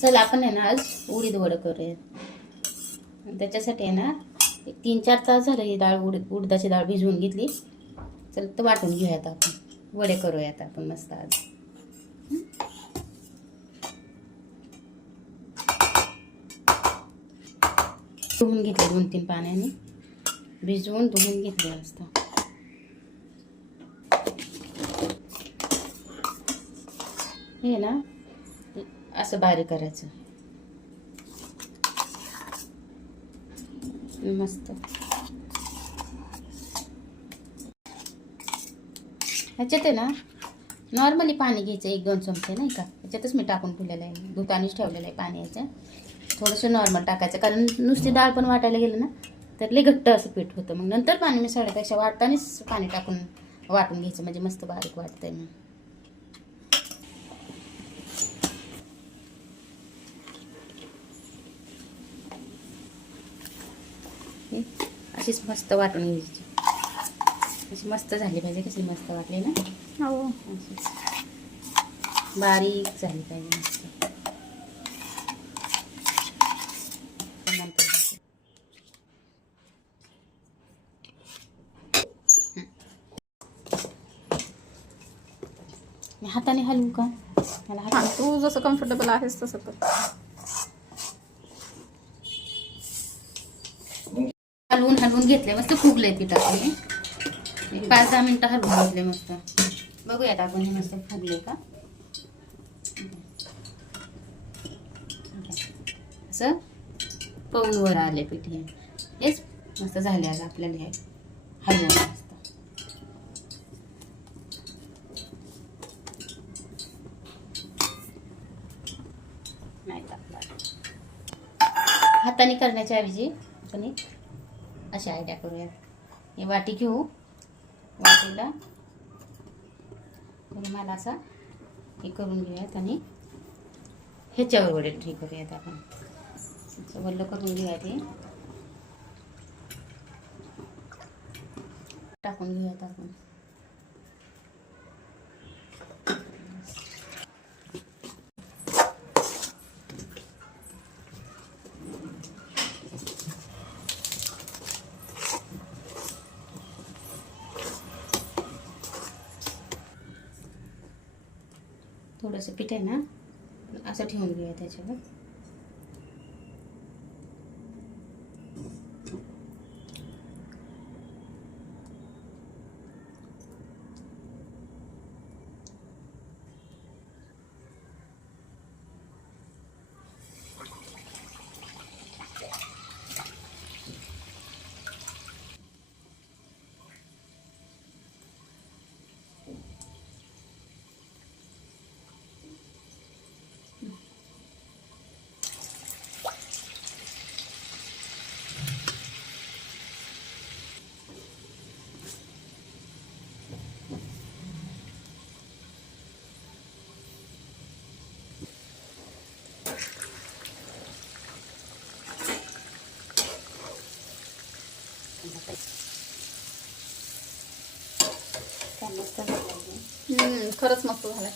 चला आपण आहे ना आज उडीद वडं करूयात त्याच्यासाठी आहे ना एक तीन चार तास झालं ही डाळ उडीद उडदाची डाळ भिजवून घेतली. चल तर वाटून घेऊयात आपण. वडे करूयात आपण मस्त आज. धुवून घेतले दोन तीन पाण्याने. भिजवून धुवून घेतले असतं हे ना असं बारीक करायचं. मस्त. ह्याच्यात आहे ना नॉर्मली पाणी घ्यायचं एक दोन चमचे नाही का? ह्याच्यातच मी टाकून ठेवलेलं आहे. दुकानीच ठेवलेलं आहे पाणी ह्याच्यात थोडंसं नॉर्मल टाकायचं. कारण नुसती डाळ पण वाटायला गेलं ना तर लई घट्ट असं पीठ होतं. मग नंतर पाणी मिसळण्यापेक्षा वाटतानाच पाणी टाकून वाटून घ्यायचं. म्हणजे मस्त बारीक वाटतंय मग अशीच मस्त वाटून घ्यायची. अशी मस्त झाली पाहिजे कशी मस्त वाटली ना? हो. बारीक झाली पाहिजे मस्त. नंतर बघू. मी हाताने हलवू का? मला तू जसं कम्फर्टेबल आहेस तसं कर. हलवून हलवून घेतले मस्त फुगले पिठाने एक पाच दहा मिनिटं हलवून घेतले मस्त. बघूयात आपण हे मस्त फुगले का. असं पळून वर आले हे. हेच मस्त झाले आज आपल्याला हे. हलवून मस्त. नाही हाताने करण्याच्या ऐवजी आपण एक अशा आयडिया करूयात. हे वाटी घेऊ. वाटीला मला असा हे करून घेऊयात आणि ह्याच्यावर वडे हे करूयात आपण. वल्ल करून घेऊयात हे. टाकून घेऊयात आपण. थोडंसं पीठ आहे ना असं ठेवून घेऊया त्याच्यावर. काय मस्त झालं आहे. हम्म, खरंच मस्त झालंय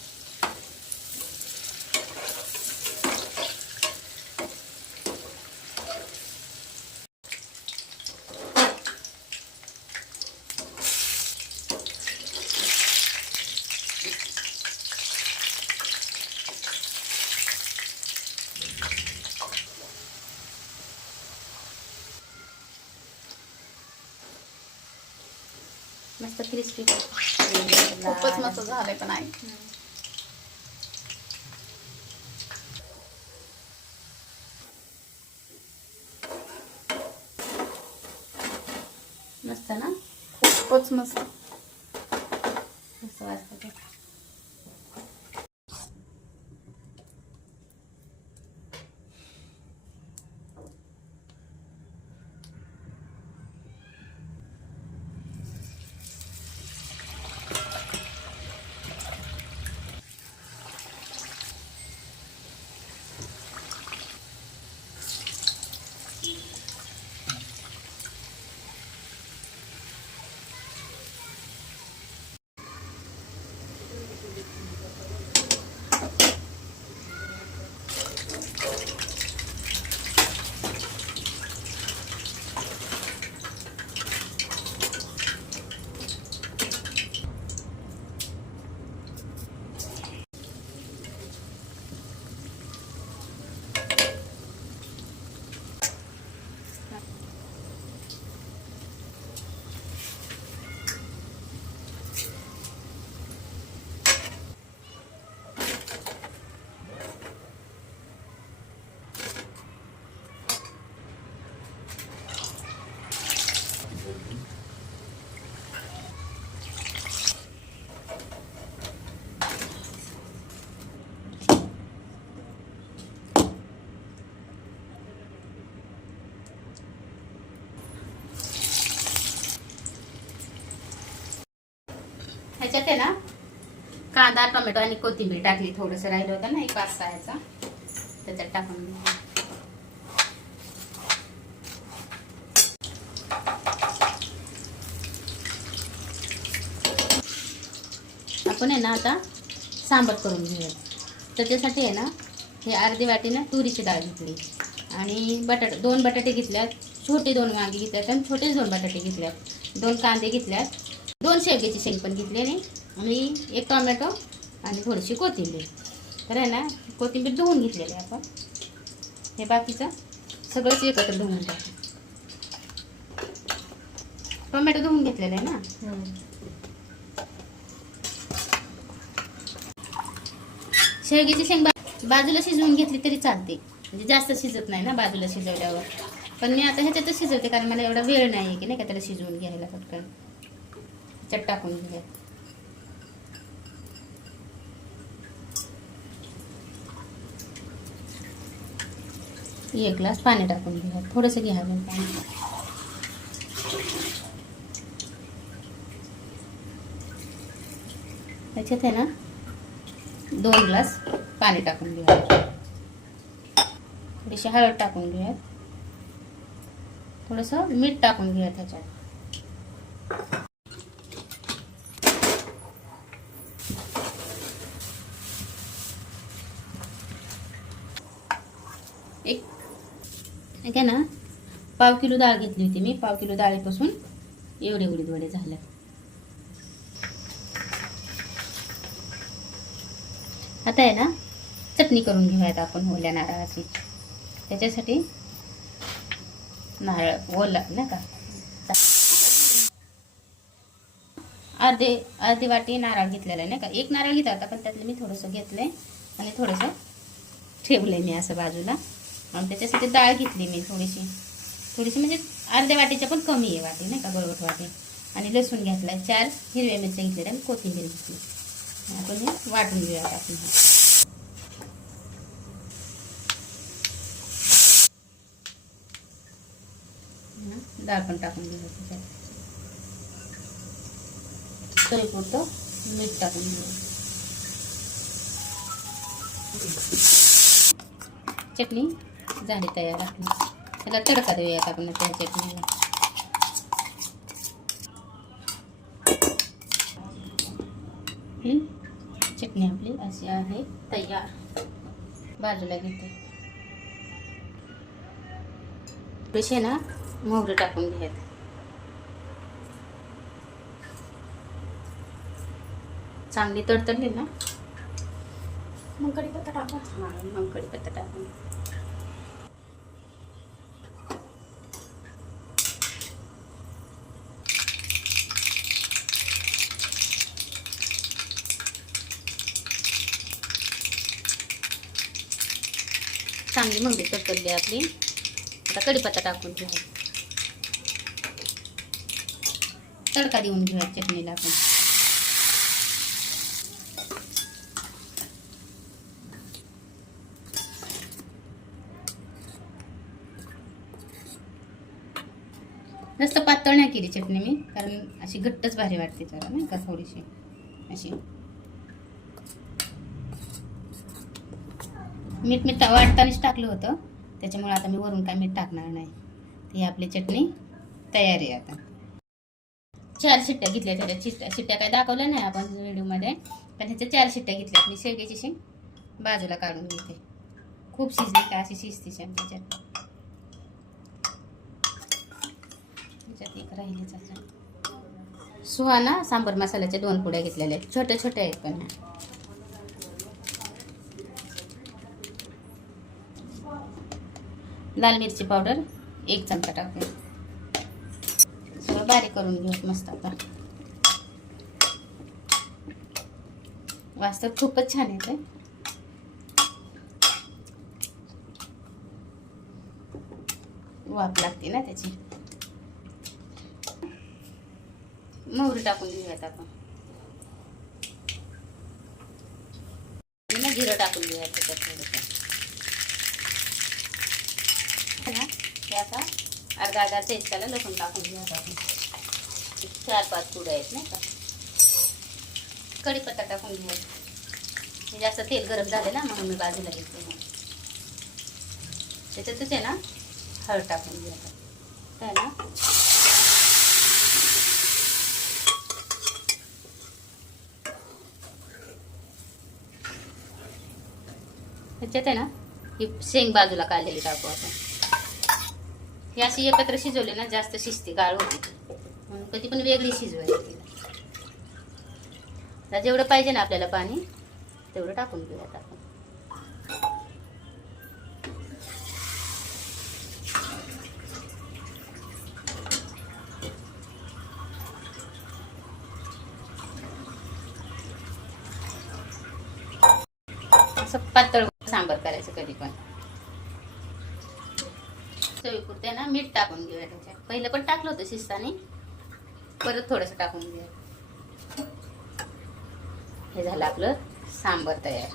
मस्त क्रिस्पी खूपच मस्त झालंय पण आहे मस्त ना? खूपच मस्त मस्त. त्याच्यात आहे ना कांदा टोमॅटो आणि कोथिंबीर टाकली. थोडंसं राहिलं होतं ना एक पाच सहाचा त्याच्यात टाकून आपण आहे ना आता सांबर करून घेऊया. त्याच्यासाठी आहे ना हे अर्धी वाटी ना तुरीची डाळ घेतली. आणि बटाटे दोन बटाटे घेतल्यात. छोटे दोन वांगे घेतल्यात आणि छोटेच दोन बटाटे घेतल्यात. दोन कांदे घेतल्यात. दोन शेवग्याची शेंग पण घेतली नाही आणि एक टोमॅटो आणि थोडीशी कोथिंबीर. तर आहे ना कोथिंबीर धुवून घेतलेली आहे आपण. हे बाकीचं सगळंच एकत्र धुवून टाकू टोमॅटो धुवून घेतलेला आहे ना? शेवग्याची शेंग बाजूला शिजवून घेतली तरी चालते. म्हणजे जास्त शिजत नाही ना बाजूला शिजवल्यावर. पण मी आता ह्याच्यातच शिजवते कारण मला एवढा वेळ नाही आहे की नाही का त्याला शिजवून घ्यायला पटकन. ह्याच्यात टाकून घेऊया एक ग्लास पाणी टाकून घेऊया थोडंसं घ्यावं पाणी त्याच्यात ना? दोन ग्लास पाणी टाकून घेऊया थोडीशी हळद टाकून घेऊयात थोडंसं मीठ टाकून त्याच्यात ठीक आहे ना? पाव किलो डाळ घेतली होती मी. पाव किलो डाळीपासून एवढे उडीद वडे झाले. आता आहे ना चटणी करून घेऊयात आपण ओल्या नारळाची. त्याच्यासाठी नारळ ओला ना का? अर्धे अर्धी वाटी नारळ घेतलेला आहे नाही का? एक नारळ घेतला होता पण त्यातलं मी थोडंसं घेतलंय आणि थोडंसं ठेवलंय मी असं बाजूला. आणि त्याच्यासाठी डाळ घेतली मी थोडीशी. थोडीशी म्हणजे अर्ध्या वाटीच्या पण कमी आहे वाटी नाही का? बरोबर वाटी. आणि लसूण घेतला चार हिरव्या मिरच्या घेतले आणि कोथिंबीर घेतली. आपण हे वाटून घेऊया आपण डाळ पण टाकून घेऊया त्याच्यात. चवीपुरतं मीठ टाकून घेऊया चटणी? झाली तयार आपली. त्याला तडका देऊयात आपण त्या चटणीला चटणी आपली अशी आहे तयार. बाजूला घेते. थोडीशी ना मोहरी टाकून घ्यायत चांगली तडतडली ना? मग कढीपत्ता टाका हां मग कढीपत्ता टाकून. चांगली मग तडतडली आपली. आता कढीपत्ता टाकून घेऊ तडका देऊन घेऊया चटणीला आपण. जास्त पातळ नाही केली चटणी मी कारण अशी घट्टच भारी वाटते त्याला नाही का थोडीशी? अशी. मीठ मी टा- वाटतानाच टाकलं होतं. त्याच्यामुळे आता मी वरून काय मीठ टाकणार नाही. ही आपली चटणी तयार आहे आता. चार शिट्ट्या घेतल्या त्याच्या शिट्ट्या शिट्ट्या काय दाखवल्या नाही आपण व्हिडिओमध्ये पण ह्याच्या चार शिट्ट्या घेतल्यात. मी शेवग्याची शेंग बाजूला काढून घेते. खूप शिजली का? अशी शिजते शेंग त्याच्यात. त्याच्यात एक राहिलीच सुहाना सांबर मसाल्याच्या दोन पुड्या घेतलेल्या आहेत. छोट्या छोट्या आहेत पण लाल मिरची पावडर एक चमचा टाकते सगळं बारीक करून घेऊ मस्त आता. वास्तव खूपच छान येते वाफ लागते ना त्याची. मोहरी टाकून घेऊयात आपण. जिरं टाकून घेऊयात त्याच्यात थोडंसं है ना हे आता अर्धा अर्धा त्याला लसूण टाकून घेऊयात आपण चार पाच पुढे आहेत नाही का? कढीपत्ता टाकून घेऊ. जास्त तेल गरम झाले ना म्हणून मी बाजूला घेतले त्याच्यातच आहे ना हळद टाकून घ्यायचं काय ना? त्याच्यात आहे ना ही शेंग बाजूला काढलेली टाकू आपण. हे अशी एकत्र शिजवले ना जास्त शिजते गाळ होती. म्हणून कधी पण वेगळी शिजवायची. तिला जेवढं पाहिजे ना आपल्याला पाणी तेवढं टाकून घेऊयात आपण. असं पातळ सांबर करायचं कधी पण. चवी ना मीठ टाकून घेऊया त्याच्यात. पहिलं पण टाकलं होतं शिस्ताने परत थोडंसं टाकून घेऊया. हे झालं आपलं सांबर तयार.